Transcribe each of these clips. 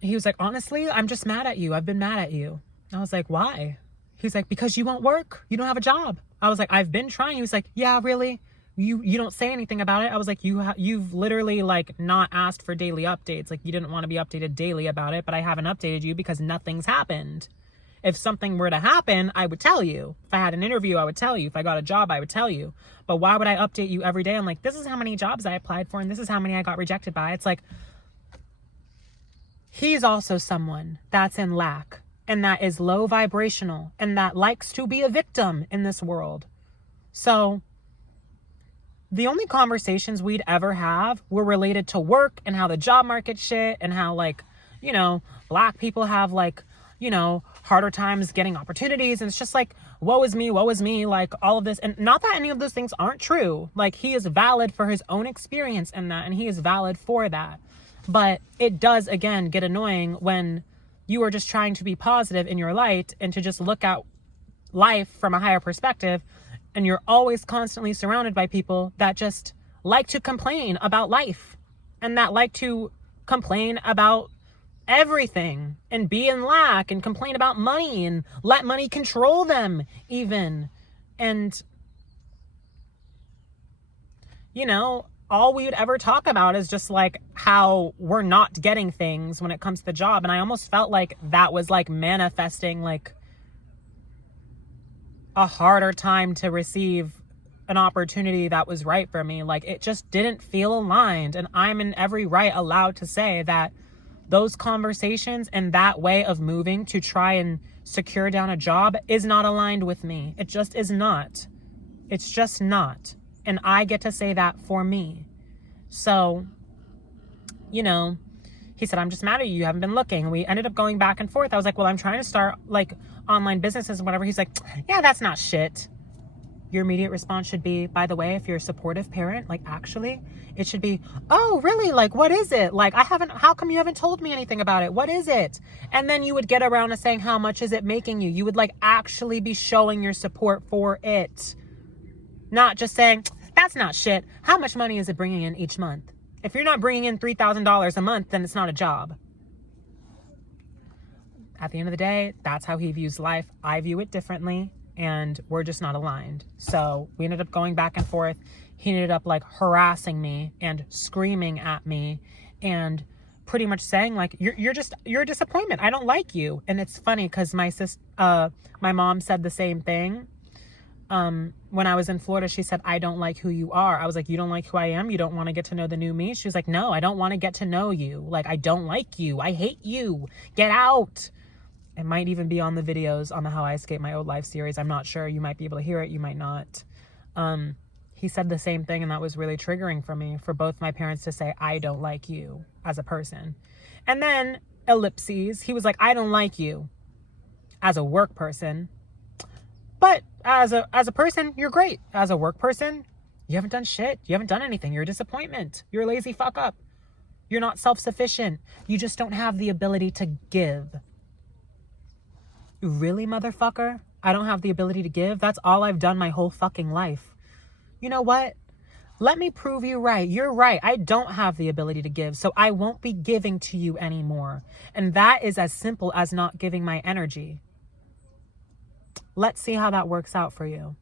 He was like, honestly, I'm just mad at you. I've been mad at you. I was like, why? He's like, because you won't work. You don't have a job. I was like, I've been trying. He was like, yeah, really? You don't say anything about it. I was like, you've literally like not asked for daily updates. Like you didn't want to be updated daily about it, but I haven't updated you because nothing's happened. If something were to happen, I would tell you. If I had an interview, I would tell you. If I got a job, I would tell you. But why would I update you every day? I'm like, this is how many jobs I applied for and this is how many I got rejected by. It's like, he's also someone that's in lack and that is low vibrational and that likes to be a victim in this world. So the only conversations we'd ever have were related to work and how the job market shit and how like, you know, black people have like, you know, harder times getting opportunities. And it's just like, woe is me, like all of this. And not that any of those things aren't true. Like he is valid for his own experience in that, and he is valid for that. But it does, again, get annoying when you are just trying to be positive in your light and to just look at life from a higher perspective. And you're always constantly surrounded by people that just like to complain about life and that like to complain about everything and be in lack and complain about money and let money control them even. And, you know, all we would ever talk about is just like how we're not getting things when it comes to the job. And I almost felt like that was like manifesting like a harder time to receive an opportunity that was right for me. Like it just didn't feel aligned. And I'm in every right allowed to say that those conversations and that way of moving to try and secure down a job is not aligned with me. It just is not. It's just not. And I get to say that for me. So, you know, he said, I'm just mad at you. You haven't been looking. We ended up going back and forth. I was like, well, I'm trying to start like online businesses and whatever. He's like, yeah, that's not shit. Your immediate response should be, by the way, if you're a supportive parent, like actually, it should be, oh, really? Like, what is it? Like, how come you haven't told me anything about it? What is it? And then you would get around to saying, how much is it making you? You would like actually be showing your support for it. Not just saying, that's not shit. How much money is it bringing in each month? If you're not bringing in $3,000 a month, then it's not a job. At the end of the day, that's how he views life. I view it differently. And we're just not aligned. So we ended up going back and forth. He ended up like harassing me and screaming at me and pretty much saying like, you're a disappointment. I don't like you. And it's funny because my mom said the same thing. When I was in Florida, she said, I don't like who you are. I was like, you don't like who I am? You don't want to get to know the new me? She was like, no, I don't want to get to know you. Like, I don't like you. I hate you. Get out. It might even be on the videos on the How I Escaped My Old Life series. I'm not sure. You might be able to hear it. You might not. He said the same thing, and that was really triggering for me, for both my parents to say, I don't like you as a person. And then, ellipses, he was like, I don't like you as a work person. But as a person, you're great. As a work person, you haven't done shit. You haven't done anything. You're a disappointment. You're a lazy fuck up. You're not self-sufficient. You just don't have the ability to give. Really, motherfucker? I don't have the ability to give? That's all I've done my whole fucking life. You know what? Let me prove you right. You're right. I don't have the ability to give, so I won't be giving to you anymore. And that is as simple as not giving my energy. Let's see how that works out for you.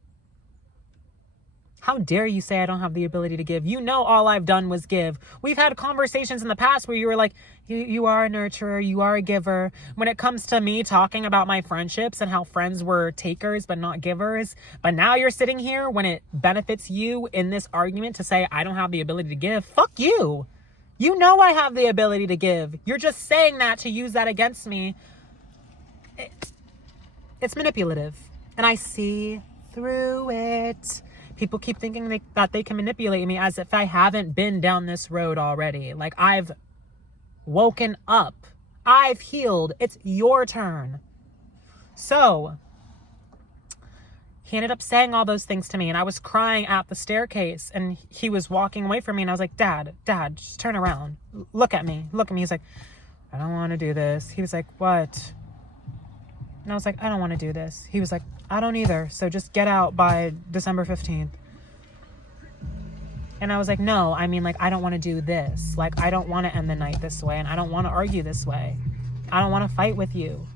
How dare you say I don't have the ability to give? You know all I've done was give. We've had conversations in the past where you were like, you are a nurturer, you are a giver. When it comes to me talking about my friendships and how friends were takers but not givers. But now you're sitting here when it benefits you in this argument to say I don't have the ability to give. Fuck you. You know I have the ability to give. You're just saying that to use that against me. It's manipulative. And I see through it. People keep thinking that they can manipulate me as if I haven't been down this road already. Like I've woken up. I've healed. It's your turn. So he ended up saying all those things to me, and I was crying at the staircase, and he was walking away from me, and I was like, Dad, just turn around. Look at me. He's like, I don't want to do this. He was like, what? And I was like, I don't want to do this. He was like, I don't either. So just get out by December 15th. And I was like, no, I mean, like, I don't want to do this. Like, I don't want to end the night this way. And I don't want to argue this way. I don't want to fight with you.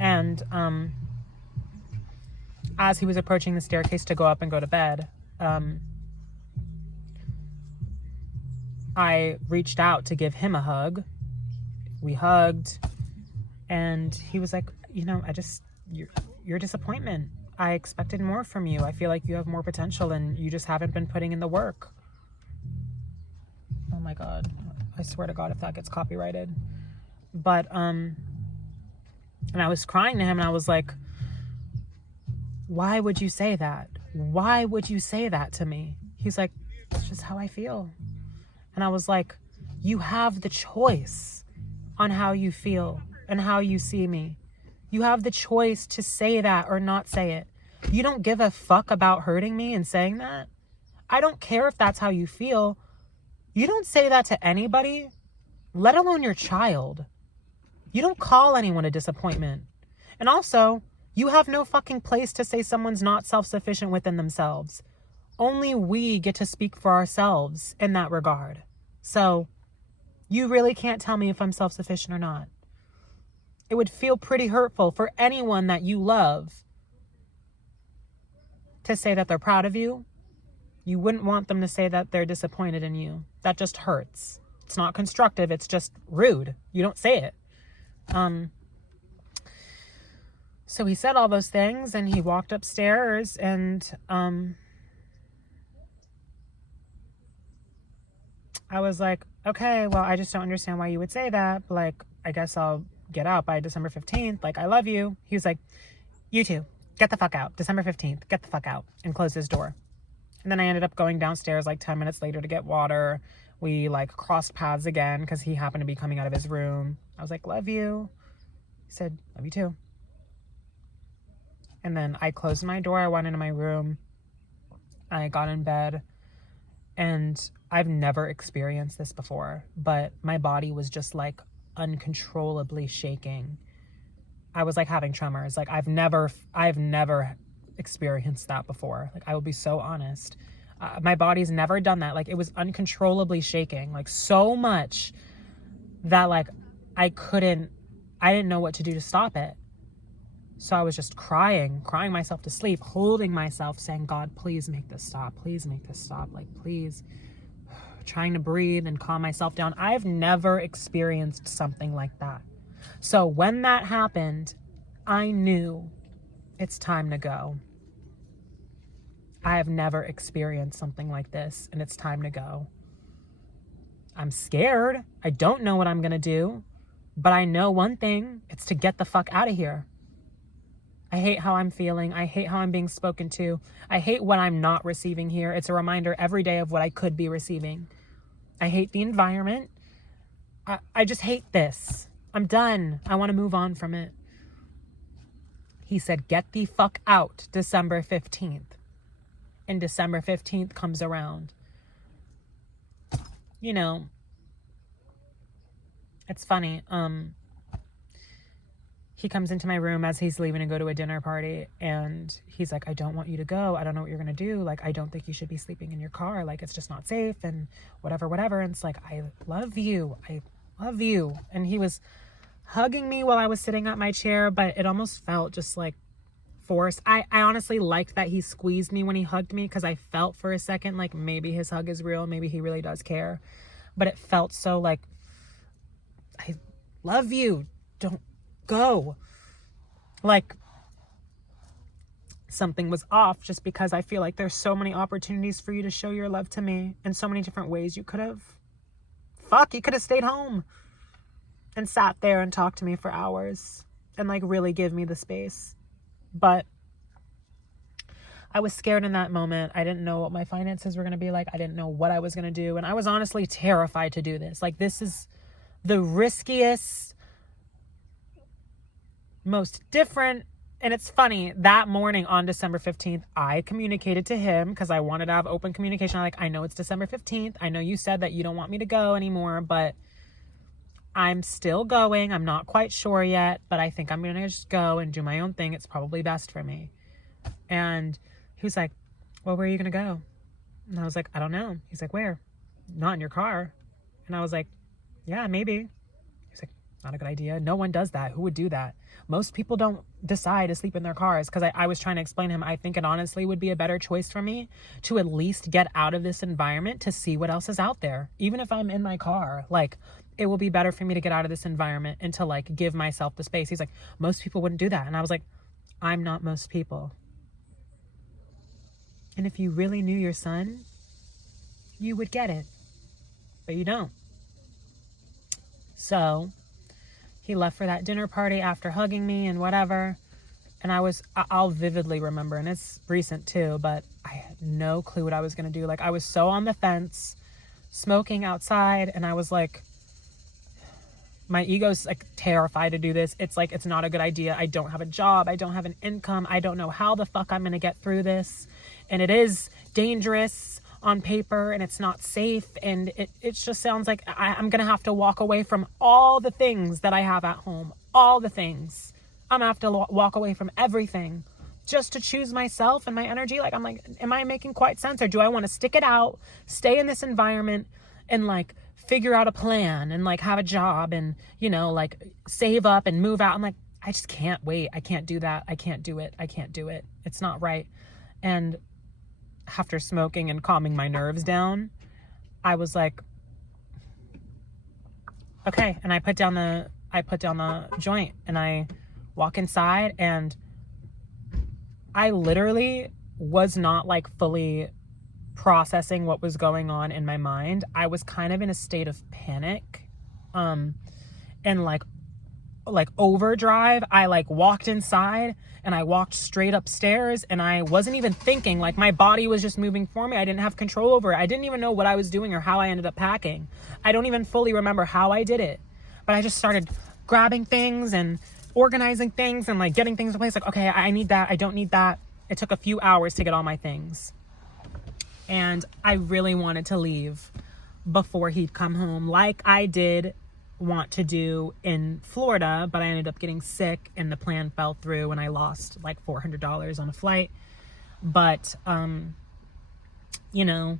And as he was approaching the staircase to go up and go to bed, I reached out to give him a hug. We hugged. And he was like, you know, you're a disappointment. I expected more from you. I feel like you have more potential and you just haven't been putting in the work. Oh my God. I swear to God, if that gets copyrighted. But, and I was crying to him and I was like, why would you say that? Why would you say that to me? He's like, it's just how I feel. And I was like, you have the choice on how you feel and how you see me. You have the choice to say that or not say it. You don't give a fuck about hurting me and saying that. I don't care if that's how you feel. You don't say that to anybody, let alone your child. You don't call anyone a disappointment. And also, you have no fucking place to say someone's not self-sufficient within themselves. Only we get to speak for ourselves in that regard. So, you really can't tell me if I'm self-sufficient or not. It would feel pretty hurtful for anyone that you love to say that they're proud of you. You wouldn't want them to say that they're disappointed in you. That just hurts. It's not constructive. It's just rude. You don't say it. So he said all those things and he walked upstairs and I was like, okay, well, I just don't understand why you would say that. But like, I guess I'll get out by December 15th. Like, I love you. He was like, you too. Get the fuck out. December 15th. Get the fuck out. And closed his door. And then I ended up going downstairs like 10 minutes later to get water. We like crossed paths again because he happened to be coming out of his room. I was like, love you. He said, love you too. And then I closed my door. I went into my room. I got in bed. And I've never experienced this before, but my body was just like uncontrollably shaking. I was like having tremors. Like I've never experienced that before. Like I will be so honest. My body's never done that. Like it was uncontrollably shaking, like so much that like I didn't know what to do to stop it. So I was just crying myself to sleep, holding myself, saying, God, please make this stop. Please make this stop. Like, please. Trying to breathe and calm myself down. I've never experienced something like that. So when that happened, I knew it's time to go. I have never experienced something like this, and it's time to go. I'm scared. I don't know what I'm going to do, but I know one thing. It's to get the fuck out of here. I hate how I'm feeling. I hate how I'm being spoken to. I hate what I'm not receiving here. It's a reminder every day of what I could be receiving. I hate the environment. I just hate this. I'm done. I want to move on from it. He said, get the fuck out December 15th. And December 15th comes around. You know, it's funny. He comes into my room as he's leaving to go to a dinner party and he's like, I don't want you to go. I don't know what you're going to do. Like, I don't think you should be sleeping in your car. Like, it's just not safe and whatever. And it's like, I love you. I love you. And he was hugging me while I was sitting at my chair, but it almost felt just like forced. I honestly liked that he squeezed me when he hugged me because I felt for a second like maybe his hug is real. Maybe he really does care. But it felt so like, I love you. Don't go. Like something was off just because I feel like there's so many opportunities for you to show your love to me in so many different ways. You could have stayed home and sat there and talked to me for hours and like really give me the space. But I was scared in that moment. I didn't know what my finances were going to be like. I didn't know what I was going to do. And I was honestly terrified to do this. Like, this is the riskiest, most different. And it's funny, that morning on December 15th, I communicated to him because I wanted to have open communication. I'm like, I know it's December 15th. I know you said that you don't want me to go anymore, but I'm still going. I'm not quite sure yet, but I think I'm going to just go and do my own thing. It's probably best for me. And he was like, well, where are you going to go? And I was like, I don't know. He's like, where? Not in your car. And I was like, yeah, maybe. He's like, not a good idea. No one does that. Who would do that? Most people don't decide to sleep in their cars. Because I was trying to explain to him, I think it honestly would be a better choice for me to at least get out of this environment to see what else is out there. Even if I'm in my car, like, it will be better for me to get out of this environment and to like give myself the space. He's like, most people wouldn't do that. And I was like, I'm not most people. And if you really knew your son, you would get it. But you don't. So he left for that dinner party after hugging me and whatever. And I'll vividly remember, and it's recent too, but I had no clue what I was going to do. Like, I was so on the fence, smoking outside, and I was like, my ego's like terrified to do this. It's like, it's not a good idea. I don't have a job. I don't have an income. I don't know how the fuck I'm going to get through this. And it is dangerous on paper, and it's not safe. And it just sounds like I'm going to have to walk away from all the things that I have at home. All the things. I'm going to have to walk away from everything just to choose myself and my energy. Like, I'm like, am I making quite sense? Or do I want to stick it out, stay in this environment, and like figure out a plan and like have a job and, you know, like save up and move out? I'm like, I just can't wait. I can't do that. I can't do it. I can't do it. It's not right. And after smoking and calming my nerves down, I was like, okay. And I put down the joint and I walk inside, and I literally was not like fully processing what was going on in my mind. I was kind of in a state of panic, and like overdrive. I like walked inside and I walked straight upstairs, and I wasn't even thinking. Like, my body was just moving for me. I didn't have control over it. I didn't even know what I was doing or how I ended up packing. I don't even fully remember how I did it, but I just started grabbing things and organizing things and like getting things in place. Like, okay, I need that. I don't need that. It took a few hours to get all my things. And I really wanted to leave before he'd come home, like I did want to do in Florida, but I ended up getting sick and the plan fell through and I lost like $400 on a flight. But, you know,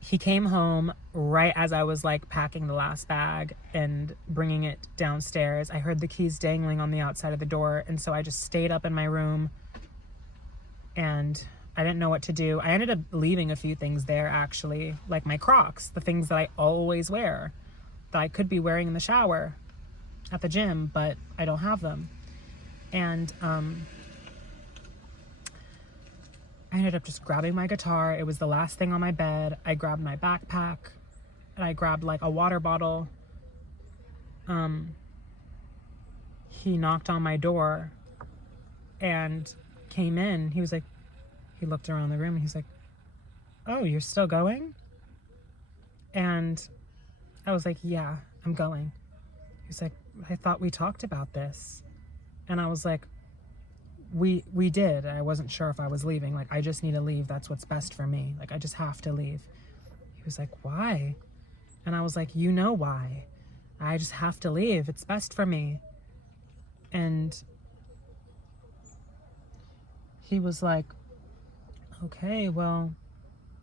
he came home right as I was like packing the last bag and bringing it downstairs. I heard the keys dangling on the outside of the door. And so I just stayed up in my room and I didn't know what to do. I ended up leaving a few things there, actually, like my Crocs, the things that I always wear, that I could be wearing in the shower at the gym, but I don't have them. And I ended up just grabbing my guitar. It was the last thing on my bed. I grabbed my backpack and I grabbed like a water bottle. He knocked on my door and came in. He was like, he looked around the room and he's like, oh, you're still going? And I was like, yeah, I'm going. He's like, I thought we talked about this. And I was like, we did. I wasn't sure if I was leaving. Like, I just need to leave. That's what's best for me. Like, I just have to leave. He was like, why? And I was like, you know why. I just have to leave. It's best for me. And he was like, okay, well,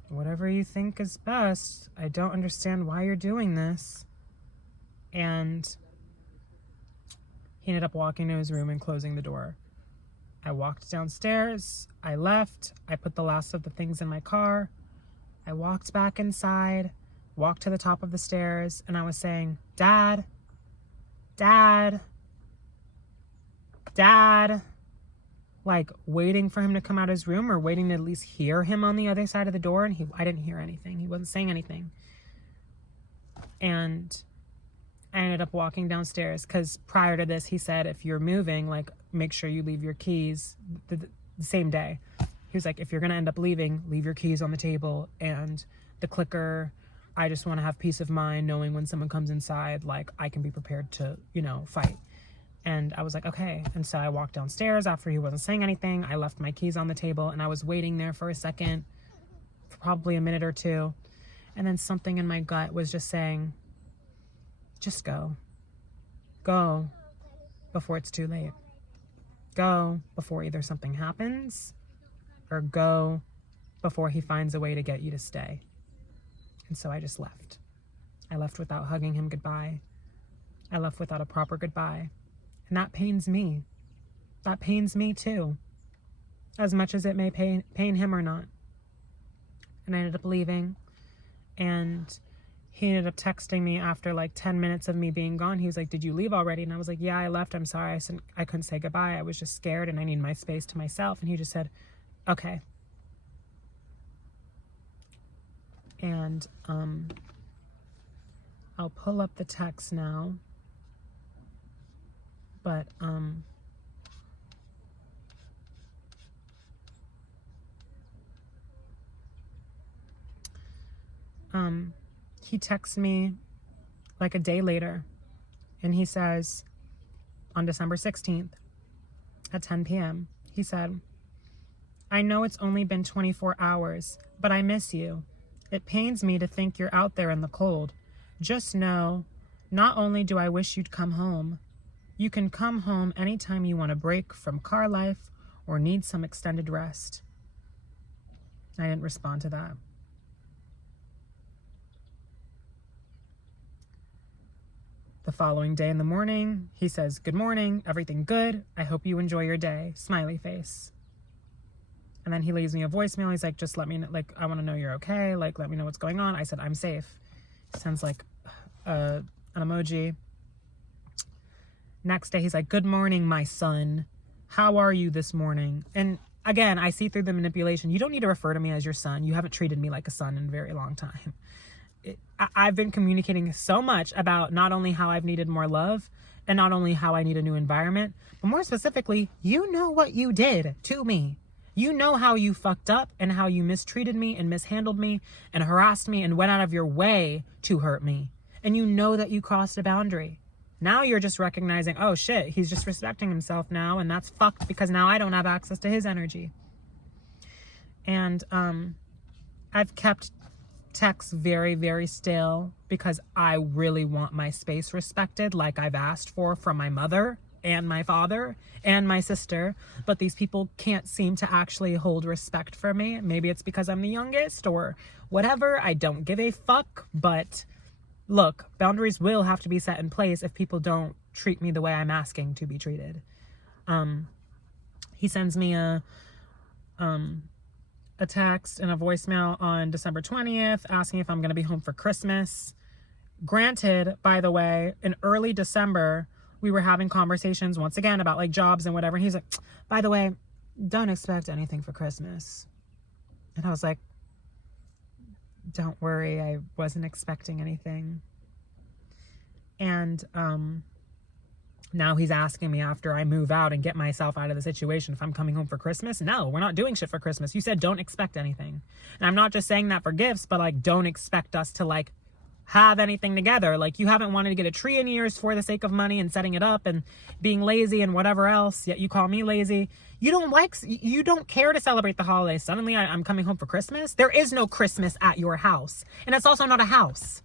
whatever you think is best. I don't understand why you're doing this. And he ended up walking to his room and closing the door. I walked downstairs. I left. I put the last of the things in my car. I walked back inside, walked to the top of the stairs, and I was saying, Dad, Dad, Dad. Like, waiting for him to come out of his room or waiting to at least hear him on the other side of the door. And I didn't hear anything. He wasn't saying anything. And I ended up walking downstairs because prior to this, he said, if you're moving, like, make sure you leave your keys the same day. He was like, if you're going to end up leaving, leave your keys on the table and the clicker. I just want to have peace of mind knowing when someone comes inside, like, I can be prepared to, you know, fight. And I was like, okay. And so I walked downstairs after he wasn't saying anything. I left my keys on the table and I was waiting there for a second, for probably a minute or two. And then something in my gut was just saying, just go. Go before it's too late. Go before either something happens or go before he finds a way to get you to stay. And so I just left. I left without hugging him goodbye. I left without a proper goodbye. And that pains me. That pains me too. As much as it may pain him or not. And I ended up leaving. And he ended up texting me after like 10 minutes of me being gone. He was like, did you leave already? And I was like, yeah, I left. I'm sorry. I couldn't say goodbye. I was just scared and I need my space to myself. And he just said, okay. And I'll pull up the text now. But he texts me like a day later, and he says, on December 16th at 10 p.m., he said, I know it's only been 24 hours, but I miss you. It pains me to think you're out there in the cold. Just know, not only do I wish you'd come home, you can come home anytime you want a break from car life or need some extended rest. I didn't respond to that. The following day in the morning, he says, good morning, everything good. I hope you enjoy your day. Smiley face. And then he leaves me a voicemail. He's like, just let me know, like, I want to know you're okay. Like, let me know what's going on. I said, I'm safe. He sends like an emoji. Next day, he's like, good morning, my son. How are you this morning? And again, I see through the manipulation. You don't need to refer to me as your son. You haven't treated me like a son in a very long time. I've been communicating so much about not only how I've needed more love and not only how I need a new environment, but more specifically, you know what you did to me. You know how you fucked up and how you mistreated me and mishandled me and harassed me and went out of your way to hurt me. And you know that you crossed a boundary. Now you're just recognizing, oh shit, he's just respecting himself now, and that's fucked because now I don't have access to his energy. And I've kept texts very, very still because I really want my space respected like I've asked for from my mother and my father and my sister, but these people can't seem to actually hold respect for me. Maybe it's because I'm the youngest or whatever. I don't give a fuck, but look, boundaries will have to be set in place if people don't treat me the way I'm asking to be treated. He sends me a text and a voicemail on December 20th asking if I'm going to be home for Christmas. Granted, by the way, in early December, we were having conversations once again about like jobs and whatever. And he's like, by the way, don't expect anything for Christmas. And I was like, don't worry, I wasn't expecting anything. And now he's asking me after I move out and get myself out of the situation if I'm coming home for Christmas. No, we're not doing shit for Christmas. You said don't expect anything. And I'm not just saying that for gifts, but like don't expect us to like have anything together. Like you haven't wanted to get a tree in years for the sake of money and setting it up and being lazy and whatever else, yet you call me lazy. You don't care to celebrate the holidays. Suddenly I'm coming home for Christmas. There is no Christmas at your house. And it's also not a house.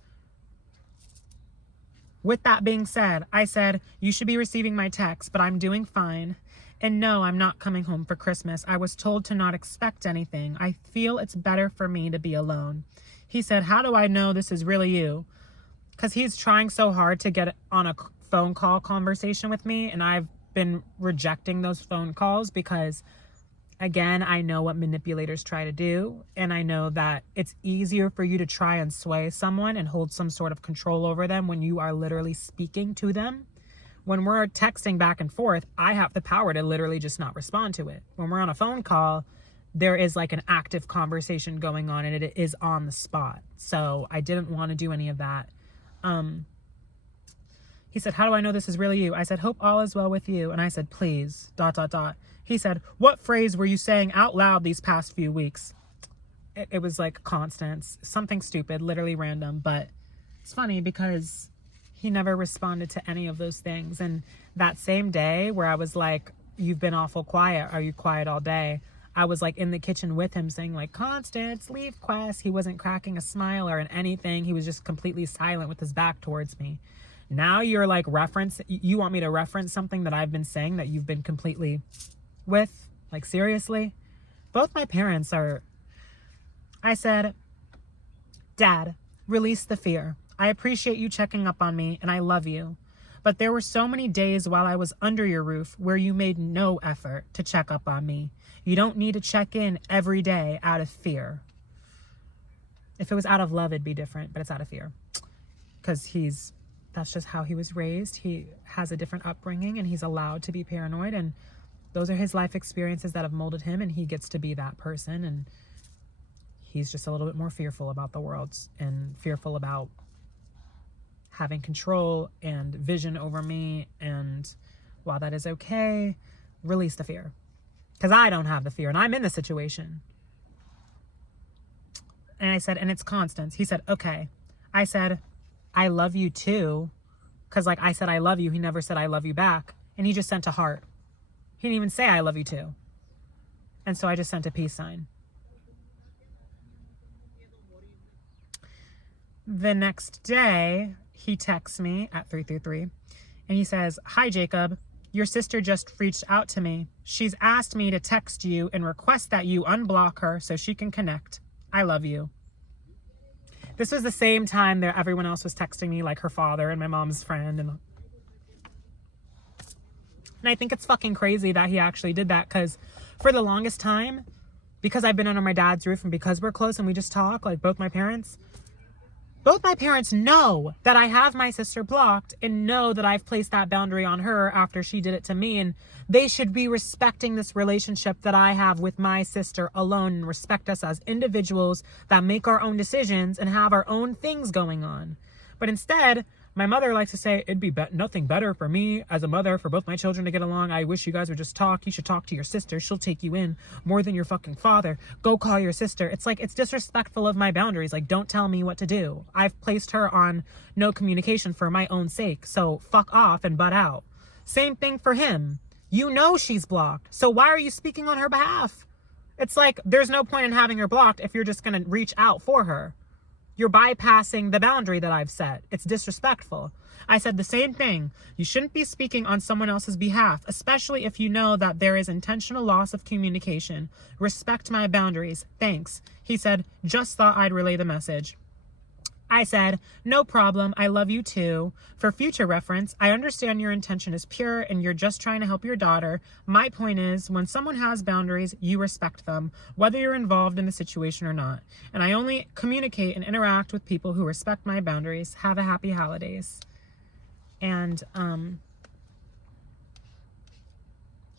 With that being said, I said, you should be receiving my text, but I'm doing fine. And no, I'm not coming home for Christmas. I was told to not expect anything. I feel it's better for me to be alone. He said, how do I know this is really you? Because he's trying so hard to get on a phone call conversation with me. And I've been rejecting those phone calls because, again, I know what manipulators try to do. And I know that it's easier for you to try and sway someone and hold some sort of control over them when you are literally speaking to them. When we're texting back and forth, I have the power to literally just not respond to it. When we're on a phone call, there is like an active conversation going on and it is on the spot. So I didn't want to do any of that. He said, how do I know this is really you? I said, hope all is well with you. And I said, please, ... He said, what phrase were you saying out loud these past few weeks? It was like Constance, something stupid, literally random. But it's funny because he never responded to any of those things. And that same day where I was like, you've been awful quiet. Are you quiet all day? I was like in the kitchen with him saying like, Constance, leave Quest. He wasn't cracking a smile or anything. He was just completely silent with his back towards me. Now you're like you want me to reference something that I've been saying that you've been completely with? Like seriously? Both my parents are I said, Dad, release the fear. I appreciate you checking up on me and I love you. But there were so many days while I was under your roof where you made no effort to check up on me. You don't need to check in every day out of fear. If it was out of love, it'd be different, but it's out of fear. Because that's just how he was raised. He has a different upbringing and he's allowed to be paranoid. And those are his life experiences that have molded him, and he gets to be that person. And he's just a little bit more fearful about the world and fearful about having control and vision over me. And while that is okay, release the fear. Because I don't have the fear and I'm in the situation. And I said, and it's Constance. He said, okay. I said, I love you too. Because like I said, I love you. He never said I love you back. And he just sent a heart. He didn't even say I love you too. And so I just sent a peace sign. The next day, he texts me at 333 and he says, hi, Jacob. Your sister just reached out to me. She's asked me to text you and request that you unblock her so she can connect. I love you. This was the same time that everyone else was texting me, like her father and my mom's friend. And I think it's fucking crazy that he actually did that, because for the longest time, because I've been under my dad's roof and because we're close and we just talk, like both my parents know that I have my sister blocked and know that I've placed that boundary on her after she did it to me. And they should be respecting this relationship that I have with my sister alone and respect us as individuals that make our own decisions and have our own things going on. But instead, my mother likes to say, it'd be nothing better for me as a mother for both my children to get along. I wish you guys would just talk. You should talk to your sister. She'll take you in more than your fucking father. Go call your sister. It's like, it's disrespectful of my boundaries. Like, don't tell me what to do. I've placed her on no communication for my own sake. So fuck off and butt out. Same thing for him. You know she's blocked. So why are you speaking on her behalf? It's like, there's no point in having her blocked if you're just going to reach out for her. You're bypassing the boundary that I've set. It's disrespectful. I said the same thing. You shouldn't be speaking on someone else's behalf, especially if you know that there is intentional loss of communication. Respect my boundaries. Thanks. He said, just thought I'd relay the message. I said, no problem. I love you too. For future reference, I understand your intention is pure and you're just trying to help your daughter. My point is, when someone has boundaries, you respect them, whether you're involved in the situation or not. And I only communicate and interact with people who respect my boundaries. Have a happy holidays. And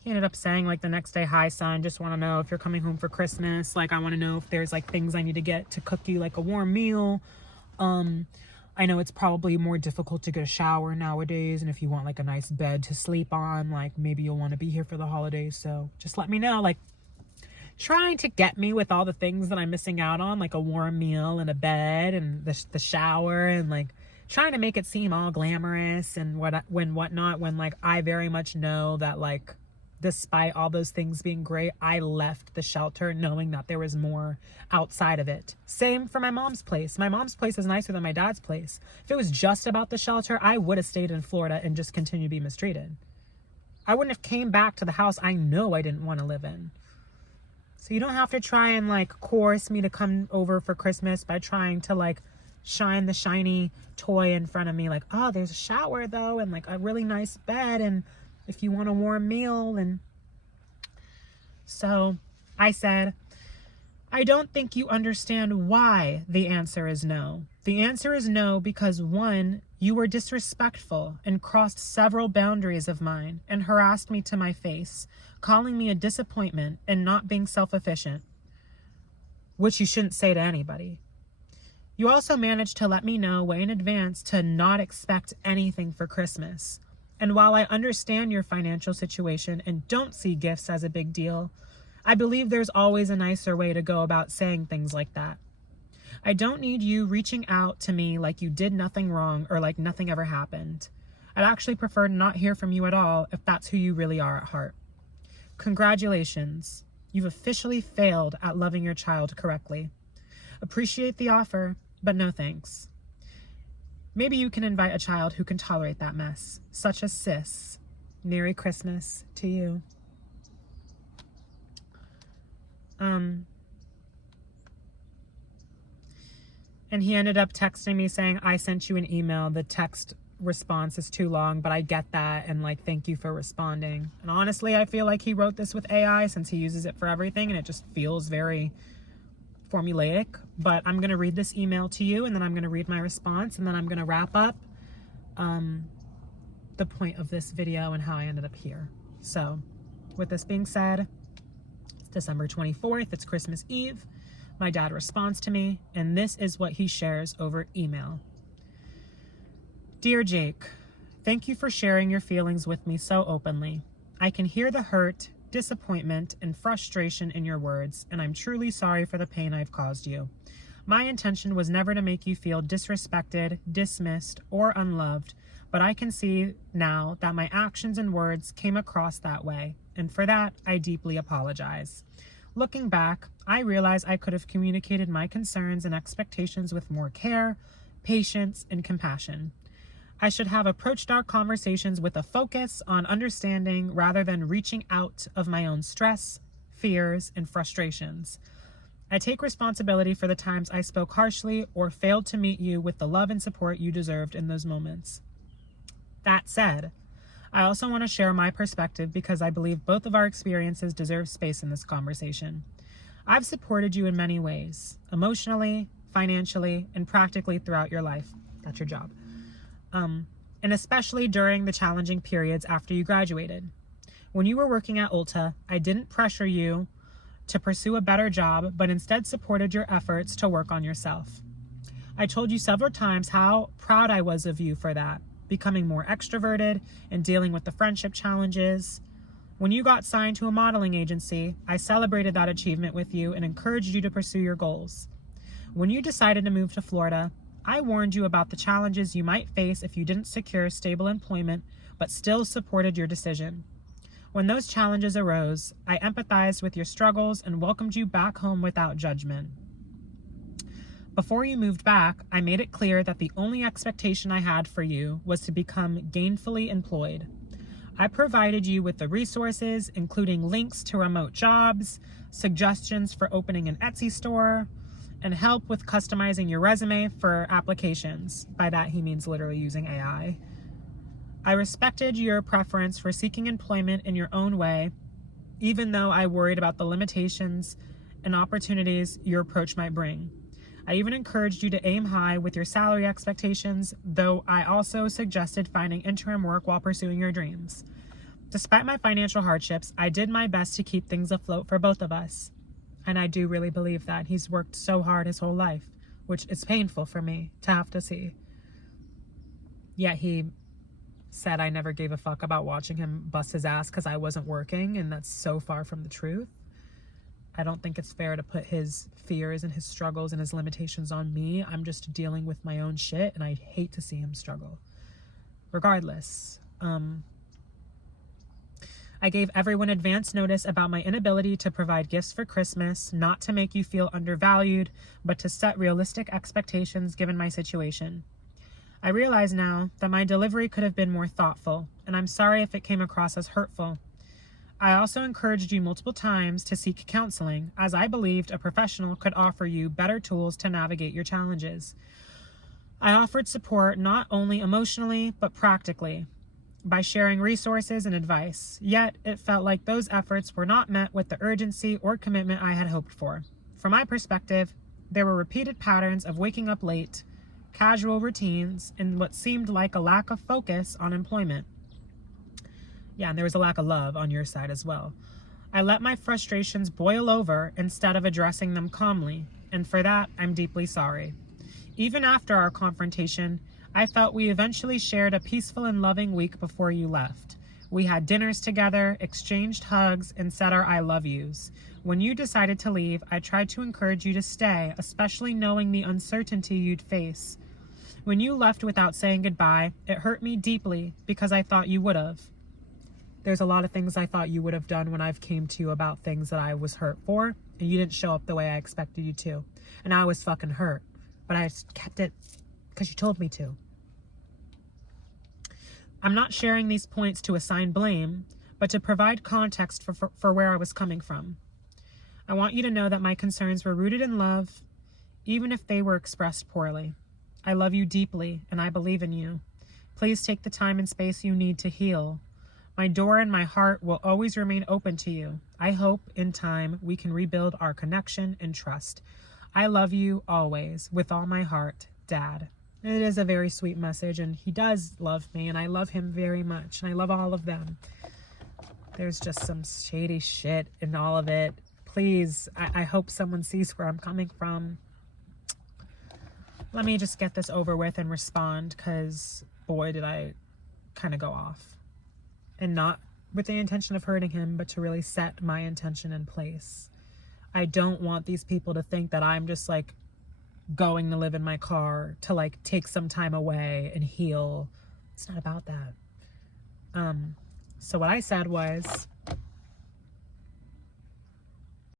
he ended up saying, like, the next day, hi, son, just want to know if you're coming home for Christmas. Like, I want to know if there's, like, things I need to get to cook you, like, a warm meal. I know it's probably more difficult to get a shower nowadays, and if you want like a nice bed to sleep on, like maybe you'll want to be here for the holidays, so just let me know. Like, trying to get me with all the things that I'm missing out on, like a warm meal and a bed and the shower, and like trying to make it seem all glamorous and whatnot, when like I very much know that, like, despite all those things being great, I left the shelter knowing that there was more outside of it. Same for my mom's place. My mom's place is nicer than my dad's place. If it was just about the shelter, I would have stayed in Florida and just continued to be mistreated. I wouldn't have came back to the house I know I didn't want to live in. So you don't have to try and like coerce me to come over for Christmas by trying to like shine the shiny toy in front of me. Like, oh, there's a shower though, and like a really nice bed, and if you want a warm meal. And so I said, I don't think you understand why the answer is no. The answer is no because, one, you were disrespectful and crossed several boundaries of mine and harassed me to my face, calling me a disappointment and not being self-efficient, which you shouldn't say to anybody. You also managed to let me know way in advance to not expect anything for Christmas. And while I understand your financial situation and don't see gifts as a big deal, I believe there's always a nicer way to go about saying things like that. I don't need you reaching out to me like you did nothing wrong or like nothing ever happened. I'd actually prefer to not hear from you at all if that's who you really are at heart. Congratulations. You've officially failed at loving your child correctly. Appreciate the offer, but no thanks. Maybe you can invite a child who can tolerate that mess, such as Sis. Merry Christmas to you. And he ended up texting me saying, I sent you an email. The text response is too long, but I get that. And like, thank you for responding. And honestly, I feel like he wrote this with AI since he uses it for everything. And it just feels very formulaic. But I'm going to read this email to you, and then I'm going to read my response. And then I'm going to wrap up the point of this video and how I ended up here. So with this being said, it's December 24th. It's Christmas Eve. My dad responds to me, and this is what he shares over email. Dear Jake, thank you for sharing your feelings with me so openly. I can hear the hurt, disappointment, and frustration in your words, and I'm truly sorry for the pain I've caused you. My intention was never to make you feel disrespected, dismissed, or unloved, but I can see now that my actions and words came across that way, and for that, I deeply apologize. Looking back, I realize I could have communicated my concerns and expectations with more care, patience, and compassion. I should have approached our conversations with a focus on understanding rather than reaching out of my own stress, fears, and frustrations. I take responsibility for the times I spoke harshly or failed to meet you with the love and support you deserved in those moments. That said, I also want to share my perspective because I believe both of our experiences deserve space in this conversation. I've supported you in many ways, emotionally, financially, and practically throughout your life. That's your job. And especially during the challenging periods after you graduated. When you were working at Ulta, I didn't pressure you to pursue a better job, but instead supported your efforts to work on yourself. I told you several times how proud I was of you for that, becoming more extroverted and dealing with the friendship challenges. When you got signed to a modeling agency, I celebrated that achievement with you and encouraged you to pursue your goals. When you decided to move to Florida, I warned you about the challenges you might face if you didn't secure stable employment, but still supported your decision. When those challenges arose, I empathized with your struggles and welcomed you back home without judgment. Before you moved back, I made it clear that the only expectation I had for you was to become gainfully employed. I provided you with the resources, including links to remote jobs, suggestions for opening an Etsy store, and help with customizing your resume for applications. By that, he means literally using AI. I respected your preference for seeking employment in your own way, even though I worried about the limitations and opportunities your approach might bring. I even encouraged you to aim high with your salary expectations, though I also suggested finding interim work while pursuing your dreams. Despite my financial hardships, I did my best to keep things afloat for both of us. And I do really believe that. He's worked so hard his whole life, which is painful for me to have to see. Yet he said I never gave a fuck about watching him bust his ass because I wasn't working, and that's so far from the truth. I don't think it's fair to put his fears and his struggles and his limitations on me. I'm just dealing with my own shit, and I hate to see him struggle. Regardless, I gave everyone advance notice about my inability to provide gifts for Christmas, not to make you feel undervalued, but to set realistic expectations given my situation. I realize now that my delivery could have been more thoughtful, and I'm sorry if it came across as hurtful. I also encouraged you multiple times to seek counseling, as I believed a professional could offer you better tools to navigate your challenges. I offered support not only emotionally, but practically, by sharing resources and advice, yet it felt like those efforts were not met with the urgency or commitment I had hoped for. From my perspective, there were repeated patterns of waking up late, casual routines, and what seemed like a lack of focus on employment. Yeah, and there was a lack of love on your side as well. I let my frustrations boil over instead of addressing them calmly, and for that, I'm deeply sorry. Even after our confrontation, I felt we eventually shared a peaceful and loving week before you left. We had dinners together, exchanged hugs, and said our I love yous. When you decided to leave, I tried to encourage you to stay, especially knowing the uncertainty you'd face. When you left without saying goodbye, it hurt me deeply because I thought you would have. There's a lot of things I thought you would have done when I've came to you about things that I was hurt for, and you didn't show up the way I expected you to. And I was fucking hurt, but I just kept it because you told me to. I'm not sharing these points to assign blame, but to provide context for where I was coming from. I want you to know that my concerns were rooted in love, even if they were expressed poorly. I love you deeply, and I believe in you. Please take the time and space you need to heal. My door and my heart will always remain open to you. I hope in time we can rebuild our connection and trust. I love you always with all my heart, Dad. It is a very sweet message, and he does love me, and I love him very much, and I love all of them. There's just some shady shit in all of it. Please, I hope someone sees where I'm coming from. Let me just get this over with and respond, because boy, did I kind of go off. And not with the intention of hurting him, but to really set my intention in place. I don't want these people to think that I'm just like going to live in my car to like take some time away and heal. It's not about that. So what I said was,